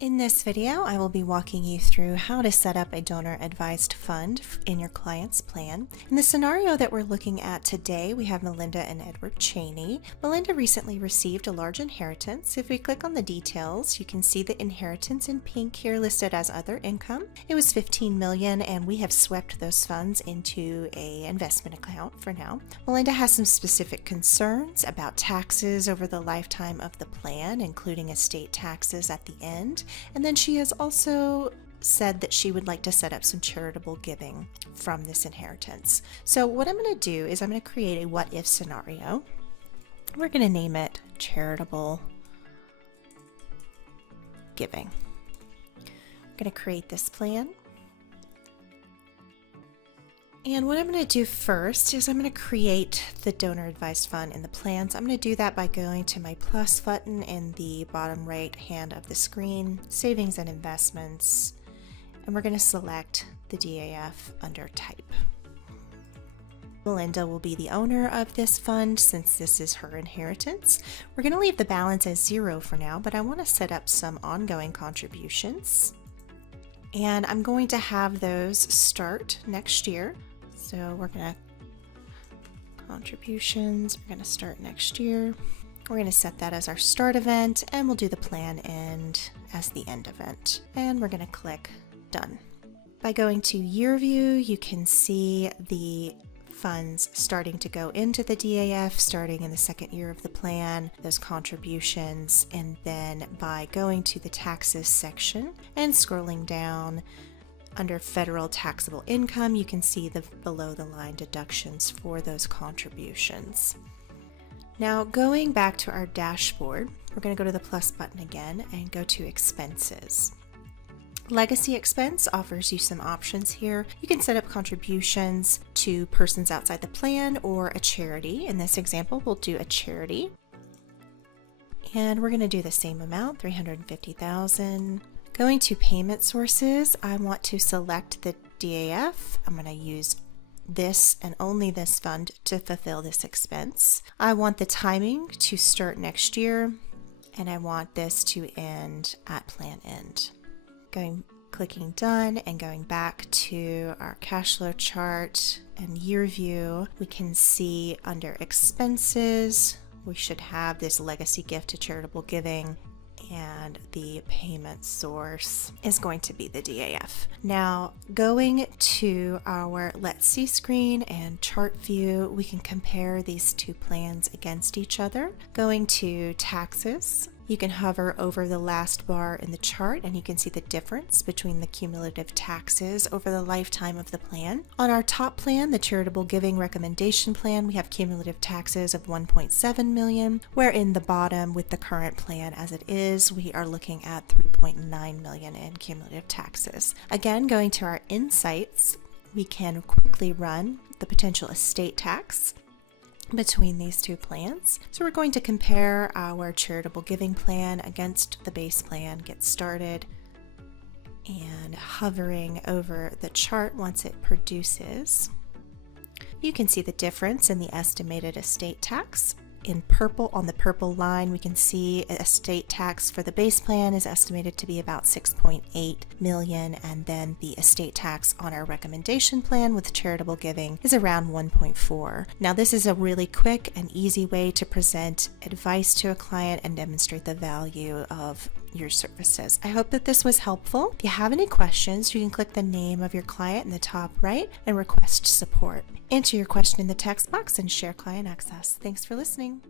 In this video, I will be walking you through how to set up a donor-advised fund in your client's plan. In the scenario that we're looking at today, we have Melinda and Edward Cheney. Melinda recently received a large inheritance. If we click on the details, you can see the inheritance in pink here listed as other income. It was $15 million, and we have swept those funds into an investment account for now. Melinda has some specific concerns about taxes over the lifetime of the plan, including estate taxes at the end. And then she has also said that she would like to set up some charitable giving from this inheritance. So what I'm going to do is I'm going to create a what-if scenario. We're going to name it Charitable Giving. I'm going to create this plan. And what I'm going to do first is I'm going to create the donor advised fund in the plans. I'm going to do that by going to my plus button in the bottom right hand of the screen, savings and investments, and we're going to select the DAF under type. Melinda will be the owner of this fund since this is her inheritance. We're going to leave the balance as 0 for now, but I want to set up some ongoing contributions. And I'm going to have those start next year. So we're going to contributions, we're going to start next year. We're going to set that as our start event, and we'll do the plan end as the end event. And we're going to click done. By going to year view, you can see the funds starting to go into the DAF starting in the second year of the plan, those contributions, and then by going to the taxes section and scrolling down under federal taxable income, you can see the below the line deductions for those contributions. Now going back to our dashboard, we're going to go to the plus button again and go to expenses. Legacy expense offers you some options here. You can set up contributions to persons outside the plan or a charity. In this example, we'll do a charity. And we're going to do the same amount, $350,000. Going to payment sources, I want to select the DAF. I'm going to use this and only this fund to fulfill this expense. I want the timing to start next year, and I want this to end at plan end. Clicking done and going back to our cash flow chart and year view, we can see under expenses, we should have this legacy gift to charitable giving, and the payment source is going to be the DAF. Now going to our Let's See screen and chart view, we can compare these two plans against each other. Going to taxes, you can hover over the last bar in the chart and you can see the difference between the cumulative taxes over the lifetime of the plan. On our top plan, the Charitable Giving Recommendation Plan, we have cumulative taxes of $1.7 million, where in the bottom with the current plan as it is, we are looking at $3.9 million in cumulative taxes. Again, going to our insights, we can quickly run the potential estate tax between these two plans. So we're going to compare our charitable giving plan against the base plan, get started, and hovering over the chart once it produces, you can see the difference in the estimated estate tax. In purple, on the purple line, we can see estate tax for the base plan is estimated to be about $6.8 million, and then the estate tax on our recommendation plan with charitable giving is around $1.4. Now this is a really quick and easy way to present advice to a client and demonstrate the value of your services. I hope that this was helpful. If you have any questions, you can click the name of your client in the top right and request support. Enter your question in the text box and share client access. Thanks for listening.